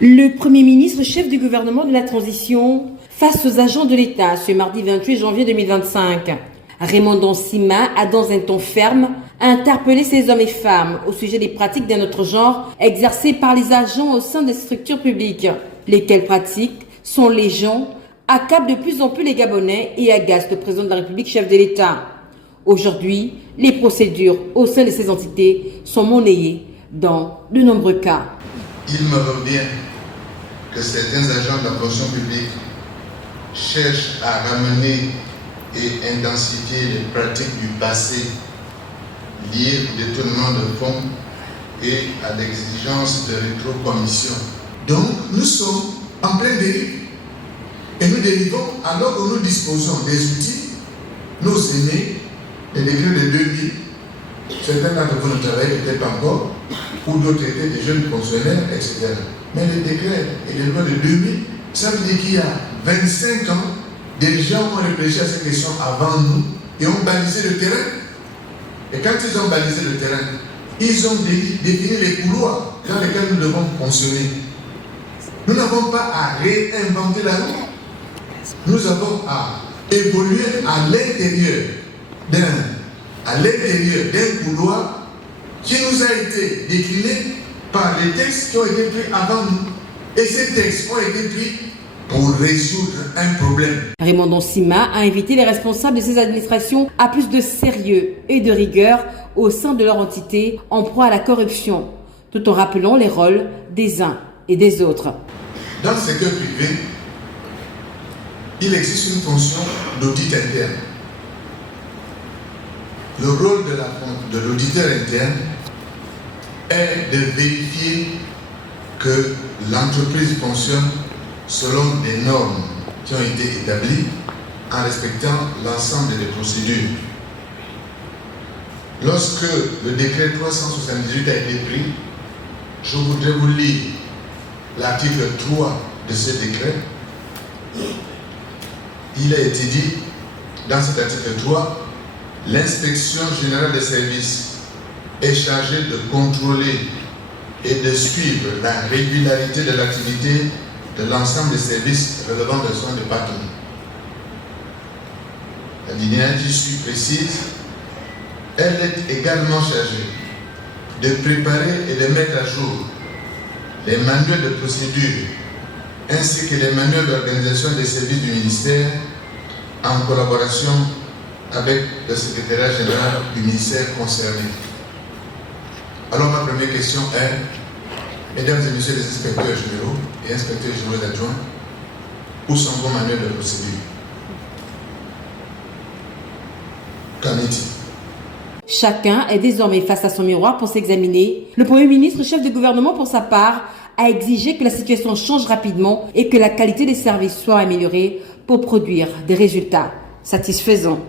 Le Premier ministre, chef du gouvernement de la transition, face aux agents de l'État ce mardi 28 janvier 2025. Raymond Donsima a, dans un ton ferme, interpellé ces hommes et femmes au sujet des pratiques d'un autre genre exercées par les agents au sein des structures publiques. Lesquelles pratiques sont légion, accablent de plus en plus les Gabonais et agacent le président de la République, chef de l'État. Aujourd'hui, les procédures au sein de ces entités sont monnayées dans de nombreux cas. Il me revient que certains agents de la fonction publique cherchent à ramener et intensifier les pratiques du passé liées au détournement de fonds et à l'exigence de rétrocommission. Donc nous sommes en pleine dérive et nous dérivons alors que nous disposons des outils, nos aînés, les décrets de 2000. Certains d'entre vous ne travaillent peut-être pas encore, ou d'autres étaient des jeunes fonctionnaires, etc. Mais les décrets et les lois de 2000, ça veut dire qu'il y a 25 ans, des gens ont réfléchi à ces questions avant nous et ont balisé le terrain. Et quand ils ont balisé le terrain, ils ont défini les couloirs dans lesquels nous devons fonctionner. Nous n'avons pas à réinventer la roue. Nous avons à évoluer à l'intérieur d'un couloir qui nous a été décliné par les textes qui ont été pris avant nous. Et ces textes ont été pris pour résoudre un problème. Raymond Donsima a invité les responsables de ces administrations à plus de sérieux et de rigueur au sein de leur entité en proie à la corruption, tout en rappelant les rôles des uns et des autres. Dans le secteur privé, il existe une fonction d'audit interne. Le rôle de l'auditeur interne est de vérifier que l'entreprise fonctionne selon des normes qui ont été établies en respectant l'ensemble des procédures. Lorsque le décret 378 a été pris, je voudrais vous lire l'article 3 de ce décret. Il a été dit dans cet article 3, l'inspection générale des services est chargée de contrôler et de suivre la régularité de l'activité de l'ensemble des services relevant de son département. La lignée qui suit précise, elle est également chargée de préparer et de mettre à jour les manuels de procédure ainsi que les manuels d'organisation des services du ministère en collaboration avec le secrétariat général du ministère concerné. Alors ma première question est, mesdames et messieurs les inspecteurs généraux et inspecteurs généraux adjoints, où sont vos manuels de procédure? Qu'en est-il? Chacun est désormais face à son miroir pour s'examiner. Le Premier ministre, chef de gouvernement, pour sa part, a exigé que la situation change rapidement et que la qualité des services soit améliorée pour produire des résultats satisfaisants.